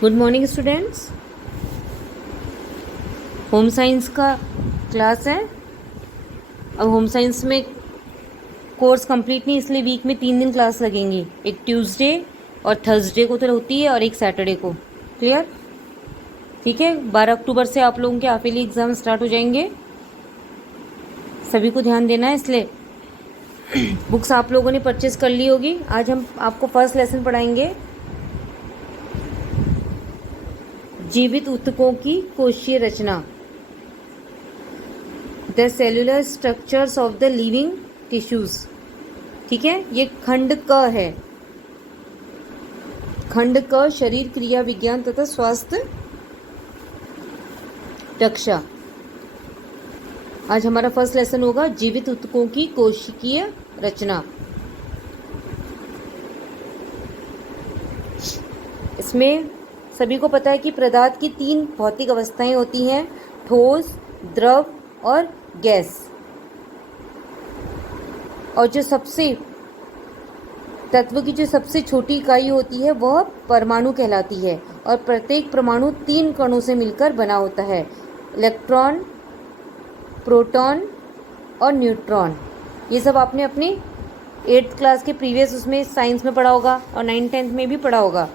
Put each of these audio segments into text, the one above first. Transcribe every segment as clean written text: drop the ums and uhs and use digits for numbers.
Good morning students. Home science का class है। अब होम साइंस में कोर्स कंप्लीट नहीं, इसलिए वीक में 3 दिन क्लास लगेंगी। एक ट्यूसडे और थर्सडे को तो होती है और एक सैटरडे को। क्लियर? ठीक है। 12 अक्टूबर से आप लोगों के हाफ ईयरली एग्जाम स्टार्ट हो जाएंगे। सभी को ध्यान देना है, इसलिए बुक्स आप लोगों ने परचेज कर ली होगी। आज हम आपको फर्स्ट लेसन पढ़ाएंगे, जीवित ऊतकों की कोशीय रचना, the cellular structures of the living tissues. ठीक है, ये खंड क है। खंड क शरीर क्रिया विज्ञान तथा स्वास्थ्य रक्षा। आज हमारा फर्स्ट लेसन होगा जीवित ऊतकों की कोशिकीय रचना। इसमें सभी को पता है कि पदार्थ की 3 भौतिक अवस्थाएं होती हैं, ठोस, द्रव और गैस। और जो सबसे तत्व की जो सबसे छोटी इकाई होती है वह परमाणु कहलाती है। और प्रत्येक परमाणु 3 कणों से मिलकर बना होता है, इलेक्ट्रॉन, प्रोटॉन और न्यूट्रॉन। ये सब आपने अपनी 8th क्लास के प्रीवियस उसमें साइंस में पढ़ा होगा और 9th 10th में भी पढ़ा होगा।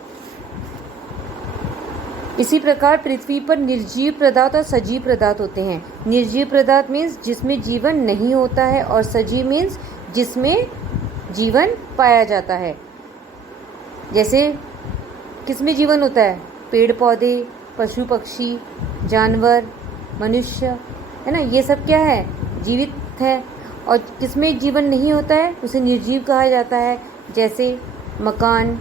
इसी प्रकार पृथ्वी पर निर्जीव पदार्थ और सजीव पदार्थ होते हैं। निर्जीव पदार्थ मीन्स जिसमें जीवन नहीं होता है, और सजीव मीन्स जिसमें जीवन पाया जाता है। जैसे किसमें जीवन होता है? पेड़ पौधे, पशु पक्षी, जानवर, मनुष्य, है ना, ये सब क्या है? जीवित है। और किसमें जीवन नहीं होता है उसे निर्जीव कहा जाता है। जैसे मकान,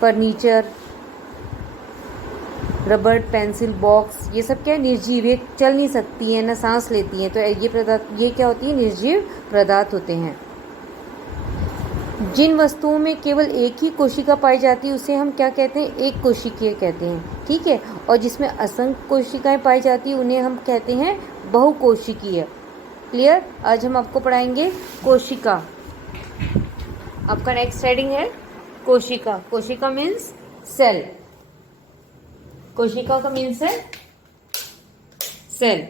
फर्नीचर, रबड़, पेंसिल, बॉक्स, ये सब क्या है? निर्जीव। ये चल नहीं सकती है, ना सांस लेती हैं, तो ये पदार्थ, ये क्या होती है? निर्जीव पदार्थ होते हैं। जिन वस्तुओं में केवल एक ही कोशिका पाई जाती है उसे हम क्या कहते हैं? एक कोशिकीय कहते हैं। ठीक है। और जिसमें असंख्य कोशिकाएं पाई जाती है उन्हें हम कहते हैं बहुकोशिकीय। क्लियर? आज हम आपको पढ़ाएंगे कोशिका। आपका नेक्स्ट हेडिंग है कोशिका। कोशिका मीन्स सेल। कोशिका का मीन्स है सेल।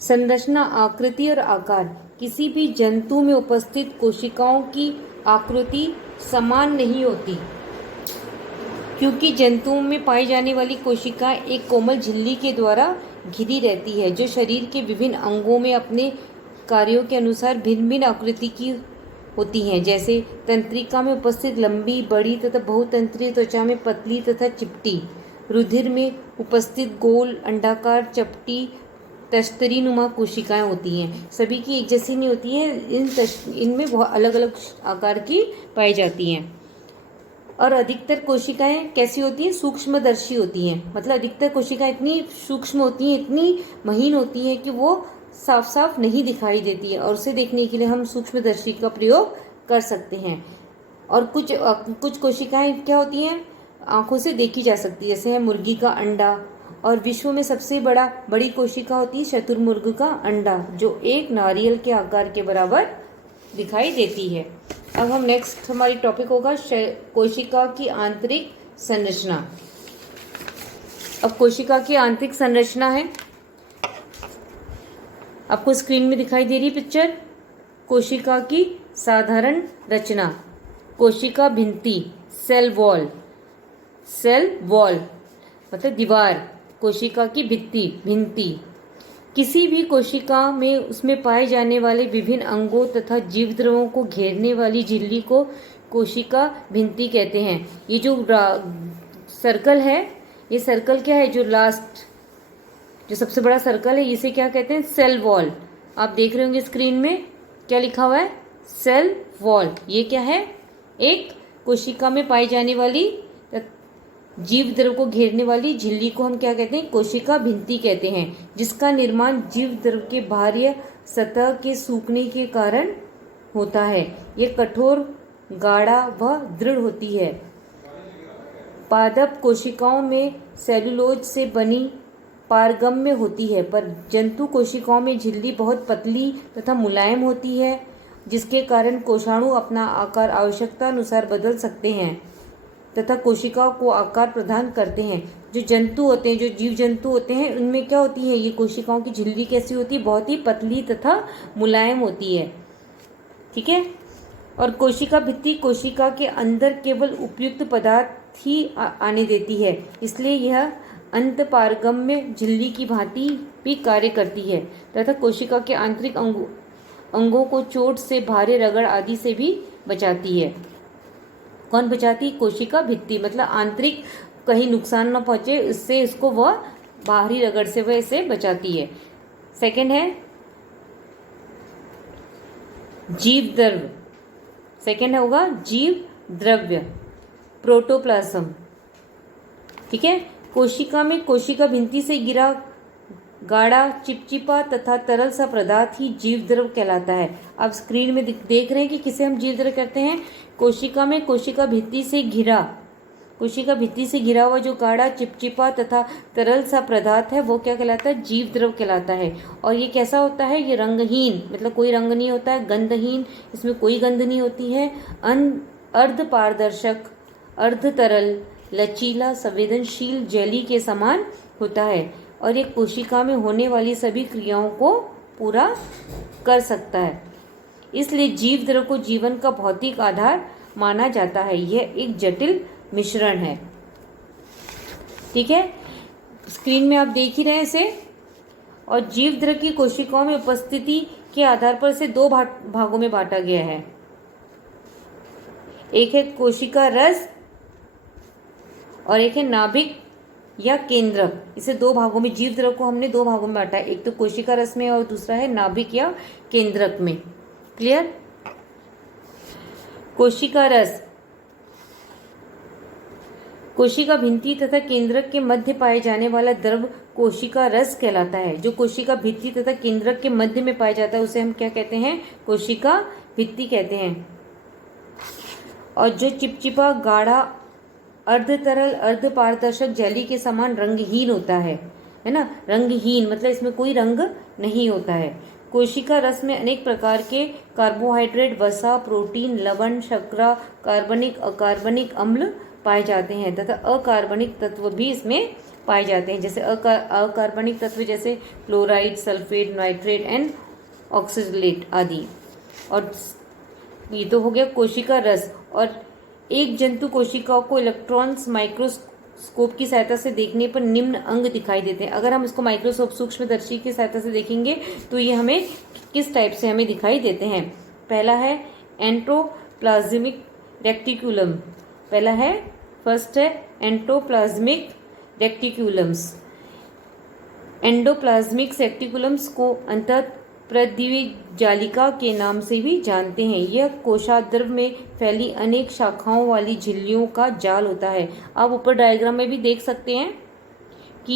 संरचना, आकृति और आकार। किसी भी जंतु में उपस्थित कोशिकाओं की आकृति समान नहीं होती, क्योंकि जंतुओं में पाई जाने वाली कोशिका एक कोमल झिल्ली के द्वारा घिरी रहती है, जो शरीर के विभिन्न अंगों में अपने कार्यों के अनुसार भिन्न भिन्न आकृति की होती हैं। जैसे तंत्रिका में उपस्थित लंबी, बड़ी तथा बहुतंत्रीय, त्वचा में पतली तथा चिपटी, रुधिर में उपस्थित गोल, अंडाकार, चपटी, तश्तरी नुमा कोशिकाएं होती हैं। सभी की एक जैसी नहीं होती है, इनमें बहुत अलग अलग आकार की पाई जाती हैं। और अधिकतर कोशिकाएं कैसी होती हैं? सूक्ष्मदर्शी होती हैं। मतलब अधिकतर कोशिकाएं इतनी सूक्ष्म होती हैं, इतनी महीन होती हैं कि वो साफ साफ नहीं दिखाई देती है, और उसे देखने के लिए हम सूक्ष्मदर्शी का प्रयोग कर सकते हैं। और कुछ कोशिकाएं क्या होती हैं? आंखों से देखी जा सकती है, जैसे है मुर्गी का अंडा। और विश्व में सबसे बड़ी कोशिका होती है शतुरमुर्ग का अंडा, जो एक नारियल के आकार के बराबर दिखाई देती है। अब हम नेक्स्ट, हमारी टॉपिक होगा कोशिका की आंतरिक संरचना। अब कोशिका की आंतरिक संरचना है, आपको स्क्रीन में दिखाई दे रही पिक्चर। कोशिका की साधारण रचना, कोशिका भित्ति, सेल वॉल। सेल वॉल मतलब दीवार, कोशिका की भित्ति। किसी भी कोशिका में उसमें पाए जाने वाले विभिन्न अंगों तथा जीव द्रवों को घेरने वाली झिल्ली को कोशिका भित्ति कहते हैं। ये जो सर्कल है, ये सर्कल क्या है? जो सबसे बड़ा सर्कल है, इसे क्या कहते हैं? Cell wall. आप देख रहे होंगे स्क्रीन में क्या लिखा हुआ है? Cell wall. ये क्या है? एक कोशिका में पाई जाने वाली जीव द्रव को घेरने वाली झिल्ली को हम क्या कहते हैं? कोशिका भित्ति कहते हैं, जिसका निर्माण जीव द्रव के बाह्य सतह के सूखने के कारण होता है। ये कठोर, गाढ़ा व दृढ़ होती है। पादप कोशिकाओं में सेलुलोज से बनी पारगम्य होती है, पर जंतु कोशिकाओं में झिल्ली बहुत पतली तथा मुलायम होती है। जिसके कारण कोशाणु अपना आकार आवश्यकता अनुसार बदल सकते हैं तथा कोशिकाओं को आकार प्रदान करते हैं। जो जंतु होते हैं, जो जीव जंतु होते हैं, उनमें क्या होती है, ये कोशिकाओं की झिल्ली कैसी होती है, बहुत ही पतली तथा मुलायम होती है। ठीक है। और कोशिका भित्ति कोशिका के अंदर केवल उपयुक्त पदार्थ ही आने देती है, इसलिए यह अंतपारगम्य झिल्ली की भांति भी कार्य करती है तथा कोशिका के आंतरिक अंगों को चोट से, भारे रगड़ आदि से भी बचाती है। कौन बचाती है? कोशिका भित्ति, मतलब आंतरिक कहीं नुकसान न पहुंचे, इससे इसको वह बाहरी रगड़ से वह इसे बचाती है। सेकंड है जीव द्रव्य। सेकंड होगा जीव द्रव्य, प्रोटोप्लाज्म। ठीक है। कोशिका में कोशिका भित्ति से गिरा गाढ़ा, चिपचिपा तथा तरल सा पदार्थ ही जीव द्रव कहलाता है। आप स्क्रीन में देख रहे हैं कि किसे हम जीव द्रव कहते हैं। कोशिका में कोशिका भित्ति से घिरा हुआ जो गाढ़ा, चिपचिपा तथा तरल सा पदार्थ है वो क्या कहलाता है? जीव द्रव कहलाता है। और ये कैसा होता है? ये रंगहीन, मतलब कोई रंग नहीं होता है, गंधहीन, इसमें कोई गंध नहीं होती है, अर्ध पारदर्शक, अर्ध तरल, लचीला, संवेदनशील जेली के समान होता है और ये कोशिका में होने वाली सभी क्रियाओं को पूरा कर सकता है। इसलिए जीव द्रव को जीवन का भौतिक आधार माना जाता है। यह एक जटिल मिश्रण है। ठीक है। स्क्रीन में आप देख ही रहे हैं इसे। और जीव द्रव की कोशिकाओं में उपस्थिति के आधार पर इसे दो भागों में बांटा गया है। एक है कोशिका रस और एक है नाभिक या केंद्रक। इसे दो भागों में, जीव द्रव को हमने दो भागों में बांटा है, एक तो कोशिका रस में और दूसरा है नाभिक या केंद्रक में। क्लियर? कोशिका रस कोशिका भित्ति तथा केंद्रक के मध्य पाए जाने वाला द्रव कोशिका रस कहलाता है। जो कोशिका भित्ति तथा केंद्रक के मध्य में पाया जाता है उसे हम क्या कहते हैं? कोशिका भित्ति कहते हैं। और जो चिपचिपा, गाढ़ा, अर्ध तरल, अर्ध पारदर्शक जेली के समान रंगहीन होता है ना? रंगहीन मतलब इसमें कोई रंग नहीं होता है। कोशिका रस में अनेक प्रकार के कार्बोहाइड्रेट, वसा, प्रोटीन, लवण, शर्करा, कार्बनिक, अकार्बनिक अम्ल पाए जाते हैं तथा अकार्बनिक तत्व भी इसमें पाए जाते हैं। जैसे अकार्बनिक तत्व जैसे क्लोराइड, सल्फेट, नाइट्रेट एंड ऑक्सीजलेट आदि। और ये तो हो गया कोशिका रस। और एक जंतु कोशिकाओं को इलेक्ट्रॉन्स माइक्रोस्कोप की सहायता से देखने पर निम्न अंग दिखाई देते हैं। अगर हम इसको माइक्रोस्कोप सूक्ष्मदर्शी की सहायता से देखेंगे तो ये हमें किस टाइप से हमें दिखाई देते हैं। पहला है एंडोप्लाज्मिक रेक्टिकुलम। फर्स्ट है एंडोप्लाज्मिक रेक्टिकुलम्स। एंडोप्लाज्मिक रेक्टिकुलम्स को अंतःप्रद्रवी जालिका के नाम से भी जानते हैं। यह कोशाद्रव में फैली अनेक शाखाओं वाली झिल्लियों का जाल होता है। आप ऊपर डायग्राम में भी देख सकते हैं कि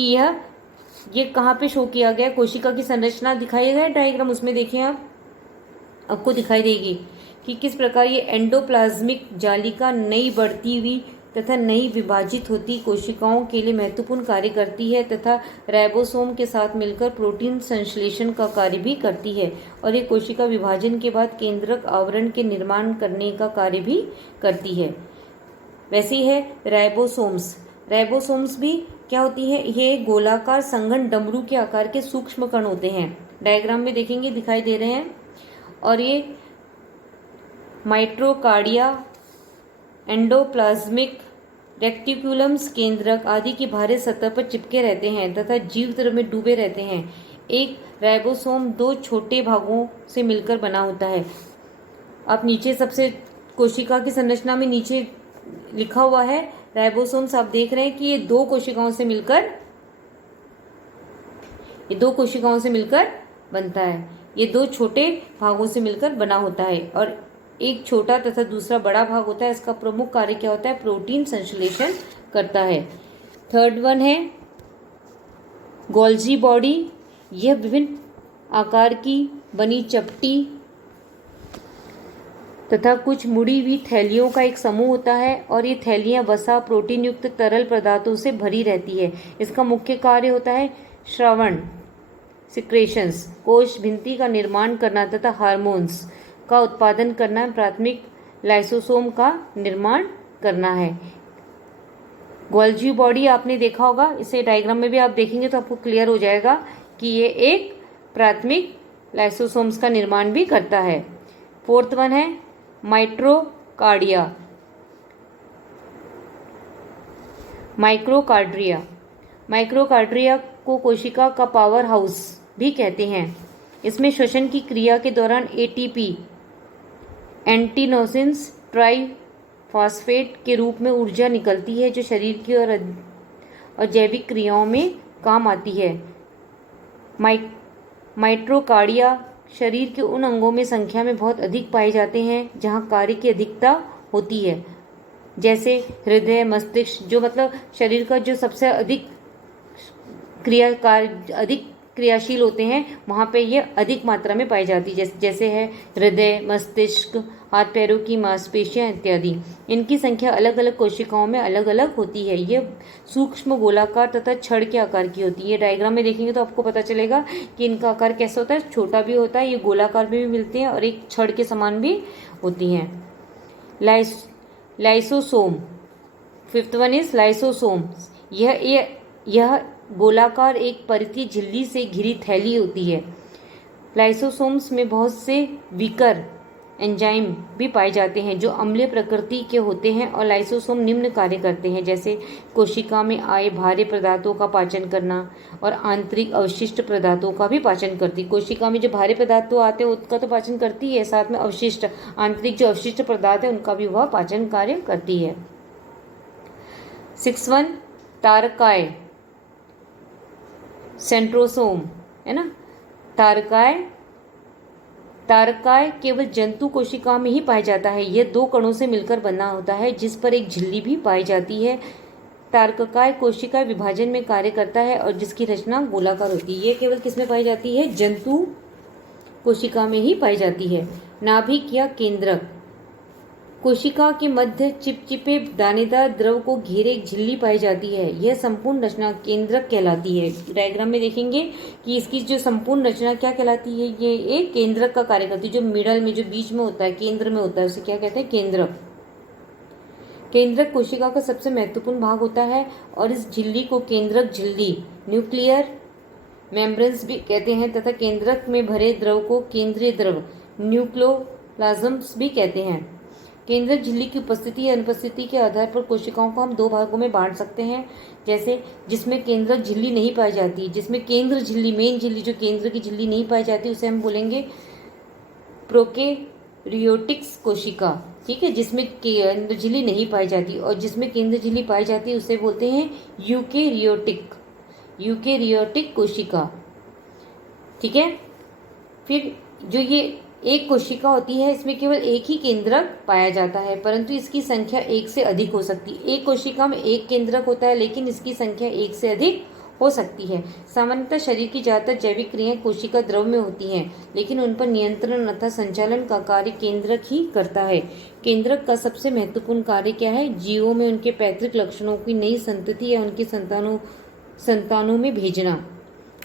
ये कहाँ पे शो किया गया। कोशिका की संरचना दिखाई गया डायग्राम, उसमें देखें आपको दिखाई देगी कि किस प्रकार ये एंडोप्लाज्मिक जालिका नई बढ़ती हुई तथा नई विभाजित होती कोशिकाओं के लिए महत्वपूर्ण कार्य करती है तथा राइबोसोम के साथ मिलकर प्रोटीन संश्लेषण का कार्य भी करती है। और ये कोशिका विभाजन के बाद केंद्रक आवरण के निर्माण करने का कार्य भी करती है। वैसे ही है राइबोसोम्स। राइबोसोम्स भी क्या होती है? ये गोलाकार संघन डमरू के आकार के सूक्ष्म कण होते हैं। डायग्राम में देखेंगे दिखाई दे रहे हैं। और ये माइट्रोकार्डिया, एंडोप्लाज्मिक रेक्टिकुलम्स, केंद्रक आदि की बाहरी सतह पर चिपके रहते हैं तथा जीव द्रव में डूबे रहते हैं। एक राइबोसोम दो छोटे भागों से मिलकर बना होता है। आप नीचे सबसे कोशिका की संरचना में नीचे लिखा हुआ है राइबोसोम्स। आप देख रहे हैं कि ये दो कोशिकाओं से मिलकर बनता है। ये दो छोटे भागों से मिलकर बना होता है और एक छोटा तथा दूसरा बड़ा भाग होता है। इसका प्रमुख कार्य क्या होता है? प्रोटीन संश्लेषण करता है। थर्ड वन है गोल्जी बॉडी। यह विभिन्न आकार की बनी चपटी तथा कुछ मुड़ी हुई थैलियों का एक समूह होता है और ये थैलियां वसा, प्रोटीन युक्त तरल पदार्थों से भरी रहती है। इसका मुख्य कार्य होता है श्रवण, सिक्रेशंस, कोश भित्ति का निर्माण करना तथा हार्मोन्स, का उत्पादन करना, प्राथमिक लाइसोसोम का निर्माण करना है। गोल्जी बॉडी आपने देखा होगा, इसे डायग्राम में भी आप देखेंगे तो आपको क्लियर हो जाएगा कि ये एक प्राथमिक लाइसोसोम्स का निर्माण भी करता है। फोर्थ वन है माइक्रोकार्डिया। माइक्रोकार्डिया को कोशिका का पावर हाउस भी कहते हैं। इसमें श्वसन की क्रिया के दौरान एटीपी, एंटीनोसिन्स ट्राइफॉस्फेट के रूप में ऊर्जा निकलती है जो शरीर की और जैविक क्रियाओं में काम आती है। माइक्रोकार्डिया शरीर के उन अंगों में संख्या में बहुत अधिक पाए जाते हैं जहां कार्य की अधिकता होती है, जैसे हृदय, मस्तिष्क, जो मतलब शरीर का जो सबसे अधिक क्रियाशील होते हैं, वहाँ पे ये अधिक मात्रा में पाई जाती है, जैसे है हृदय, मस्तिष्क, हाथ पैरों की मांसपेशियां इत्यादि। इनकी संख्या अलग अलग कोशिकाओं में अलग अलग होती है। ये सूक्ष्म, गोलाकार तथा छड़ के आकार की होती है। डायग्राम में देखेंगे तो आपको पता चलेगा कि इनका आकार कैसा होता है, छोटा भी होता है, ये गोलाकार में भी मिलते हैं और एक छड़ के समान भी होती हैं। Lysosome, fifth one is lysosome. यह गोलाकार एक परिधीय झिल्ली से घिरी थैली होती है। लाइसोसोम्स में बहुत से विकर एंजाइम भी पाए जाते हैं जो अम्लीय प्रकृति के होते हैं और लाइसोसोम निम्न कार्य करते हैं, जैसे कोशिका में आए भारी पदार्थों का पाचन करना और आंतरिक अवशिष्ट पदार्थों का भी पाचन करती। कोशिका में जो भारी पदार्थ आते हैं उसका तो पाचन करती है, साथ में अवशिष्ट आंतरिक जो अवशिष्ट पदार्थ है उनका भी वह पाचन कार्य करती है। 6 तारकाय, सेंट्रोसोम है ना। तारकाय केवल जंतु कोशिका में ही पाया जाता है। यह 2 कणों से मिलकर बना होता है जिस पर एक झिल्ली भी पाई जाती है। तारकाय कोशिका विभाजन में कार्य करता है और जिसकी रचना गोलाकार होती है। यह केवल किसमें पाई जाती है, जंतु कोशिका में ही पाई जाती है। नाभिक या केंद्रक, कोशिका के मध्य चिपचिपे दानेदार द्रव को घेरे एक झिल्ली पाई जाती है। यह संपूर्ण रचना केंद्रक कहलाती है। डायग्राम में देखेंगे कि इसकी जो संपूर्ण रचना क्या कहलाती है, ये एक केंद्रक का कार्य करती है। जो मिडल में, जो बीच में होता है, केंद्र में होता है, उसे क्या कहते हैं, केंद्रक। केंद्रक कोशिका का सबसे महत्वपूर्ण भाग होता है और इस झिल्ली को केंद्रक झिल्ली, न्यूक्लियर मेम्ब्रेन्स भी कहते हैं तथा केंद्रक में भरे द्रव को केंद्रीय द्रव, न्यूक्लियोप्लाज्म्स भी कहते हैं। केंद्रक झिल्ली की उपस्थिति या अनुपस्थिति के आधार पर कोशिकाओं को हम 2 भागों में बांट सकते हैं, जैसे जिसमें केंद्रक झिल्ली नहीं पाई जाती, जिसमें केंद्र झिल्ली, मेन झिल्ली जो केंद्र की झिल्ली नहीं पाई जाती, उसे हम बोलेंगे प्रोकैरियोटिक्स कोशिका, ठीक है, जिसमें केंद्र झिल्ली नहीं पाई जाती। और जिसमें केंद्र झिल्ली पाई जाती है उसे बोलते हैं यूकेरियोटिक कोशिका, ठीक है। फिर जो ये एक कोशिका होती है, इसमें केवल एक ही केंद्रक पाया जाता है, परंतु इसकी संख्या 1 से अधिक हो सकती है। एक कोशिका में एक केंद्रक होता है, लेकिन इसकी संख्या 1 से अधिक हो सकती है। सामान्यतः शरीर की ज्यादातर जैविक क्रियाएं कोशिका द्रव में होती हैं, लेकिन उन पर नियंत्रण अथवा संचालन का कार्य केंद्रक ही करता है। केंद्रक का सबसे महत्वपूर्ण कार्य क्या है, जीवों में उनके पैतृक लक्षणों की नई संतति या उनके संतानों में भेजना।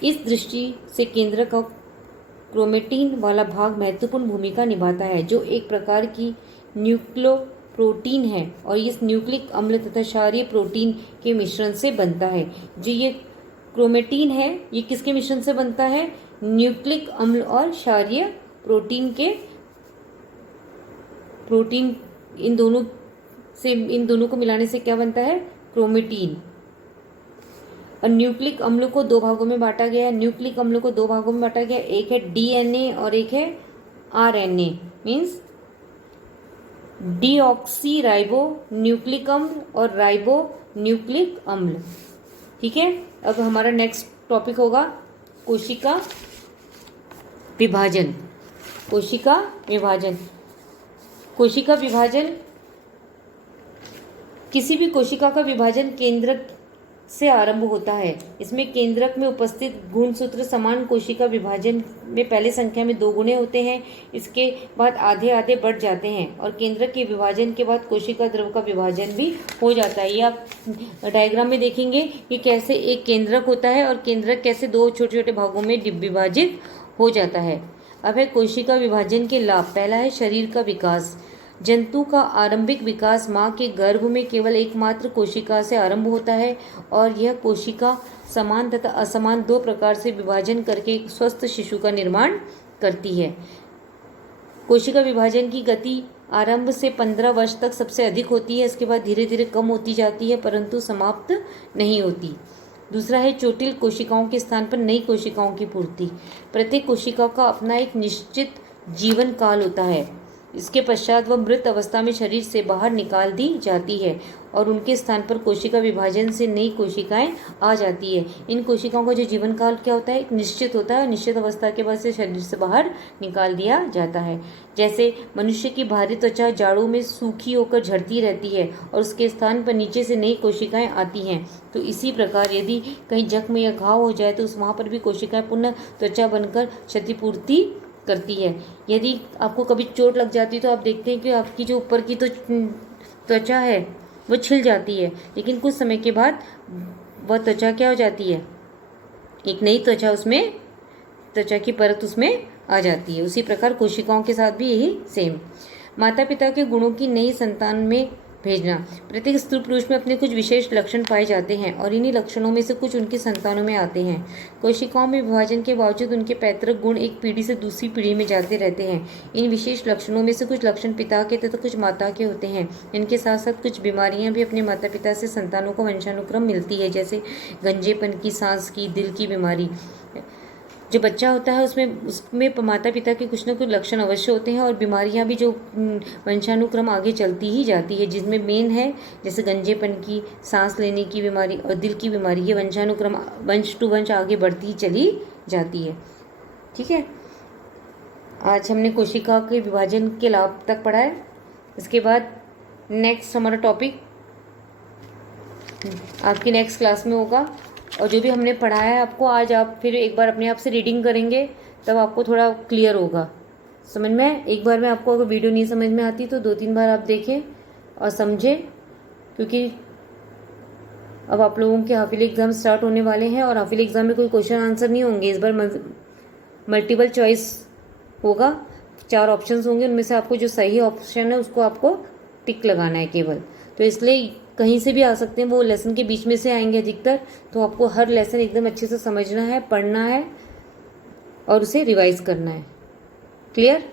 इस दृष्टि से केंद्रक का क्रोमेटिन वाला भाग महत्वपूर्ण भूमिका निभाता है, जो एक प्रकार की न्यूक्लियोप्रोटीन है और इस न्यूक्लिक अम्ल तथा क्षारीय प्रोटीन के मिश्रण से बनता है। जो ये क्रोमेटिन है, ये किसके मिश्रण से बनता है, न्यूक्लिक अम्ल और क्षारीय प्रोटीन के, इन दोनों को मिलाने से क्या बनता है, क्रोमेटिन। और न्यूक्लिक अम्ल को 2 भागों में बांटा गया है। न्यूक्लिक अम्ल को 2 भागों में बांटा गया, एक है डीएनए और एक है RNA, means deoxy ribo nucleic अम्ल और राइबो न्यूक्लिक अम्ल, ठीक है। अब हमारा नेक्स्ट टॉपिक होगा कोशिका विभाजन। कोशिका विभाजन, किसी भी कोशिका का विभाजन केंद्रक से आरंभ होता है। इसमें केंद्रक में उपस्थित गुणसूत्र समान कोशिका विभाजन में पहले संख्या में 2 गुणे होते हैं। इसके बाद आधे आधे बढ़ जाते हैं और केंद्रक के विभाजन के बाद कोशिका द्रव का विभाजन भी हो जाता है। ये आप डायग्राम में देखेंगे कि कैसे एक केंद्रक होता है और केंद्रक कैसे 2 छोटे छोटे भागों में विभाजित हो जाता है। अब है कोशिका विभाजन के लाभ। पहला है शरीर का विकास। जंतु का आरंभिक विकास माँ के गर्भ में केवल एकमात्र कोशिका से आरंभ होता है और यह कोशिका समान तथा असमान दो प्रकार से विभाजन करके एक स्वस्थ शिशु का निर्माण करती है। कोशिका विभाजन की गति आरंभ से 15 वर्ष तक सबसे अधिक होती है, इसके बाद धीरे धीरे कम होती जाती है, परंतु समाप्त नहीं होती। दूसरा है चोटिल कोशिकाओं के स्थान पर नई कोशिकाओं की पूर्ति। प्रत्येक कोशिका का अपना एक निश्चित जीवन काल होता है। इसके पश्चात वह मृत अवस्था में शरीर से बाहर निकाल दी जाती है और उनके स्थान पर कोशिका विभाजन से नई कोशिकाएं आ जाती है। इन कोशिकाओं का जो जीवन काल क्या होता है, एक निश्चित होता है और निश्चित अवस्था के बाद से शरीर से बाहर निकाल दिया जाता है। जैसे मनुष्य की भारी त्वचा जाड़ों में सूखी होकर झड़ती रहती है और उसके स्थान पर नीचे से नई कोशिकाएं आती हैं, तो इसी प्रकार यदि कहीं जख्म या घाव हो जाए तो वहाँ पर भी कोशिकाएं पुनः त्वचा बनकर क्षतिपूर्ति करती है। यदि आपको कभी चोट लग जाती है तो आप देखते हैं कि आपकी जो ऊपर की तो त्वचा है वो छिल जाती है, लेकिन कुछ समय के बाद वह त्वचा क्या हो जाती है, एक नई त्वचा उसमें त्वचा की परत उसमें आ जाती है। उसी प्रकार कोशिकाओं के साथ भी यही सेम। माता पिता के गुणों की नई संतान में भेजना। प्रत्येक स्त्री पुरुष में अपने कुछ विशेष लक्षण पाए जाते हैं और इन्हीं लक्षणों में से कुछ उनकी संतानों में आते हैं। कोशिकाओं में विभाजन के बावजूद उनके पैतृक गुण एक पीढ़ी से दूसरी पीढ़ी में जाते रहते हैं। इन विशेष लक्षणों में से कुछ लक्षण पिता के तथा कुछ माता के होते हैं। इनके साथ साथ कुछ बीमारियां भी अपने माता पिता से संतानों को वंशानुक्रम मिलती है, जैसे गंजेपन की, सांस की, दिल की बीमारी। जो बच्चा होता है उसमें माता पिता के कुछ न कुछ लक्षण अवश्य होते हैं और बीमारियां भी जो वंशानुक्रम आगे चलती ही जाती है, जिसमें मेन है जैसे गंजेपन की, सांस लेने की बीमारी और दिल की बीमारी। ये वंशानुक्रम वंश टू वंश आगे बढ़ती ही चली जाती है। ठीक है, आज हमने कोशिका के विभाजन के लाभ तक पढ़ा है। इसके बाद नेक्स्ट हमारा टॉपिक आपकी नेक्स्ट क्लास में होगा और जो भी हमने पढ़ाया है आपको आज आप फिर एक बार अपने आप से रीडिंग करेंगे, तब आपको थोड़ा क्लियर होगा समझ में। एक बार में आपको अगर वीडियो नहीं समझ में आती तो 2-3 बार आप देखें और समझें, क्योंकि अब आप लोगों के हाफिल एग्ज़ाम स्टार्ट होने वाले हैं और हाफिल एग्ज़ाम में कोई क्वेश्चन आंसर नहीं होंगे। इस बार मल्टीपल चॉइस होगा, 4 ऑप्शंस होंगे, उनमें से आपको जो सही ऑप्शन है उसको आपको टिक लगाना है केवल। तो इसलिए कहीं से भी आ सकते हैं, वो लेसन के बीच में से आएंगे अधिकतर, तो आपको हर लेसन एकदम अच्छे से समझना है, पढ़ना है और उसे रिवाइज करना है। क्लियर?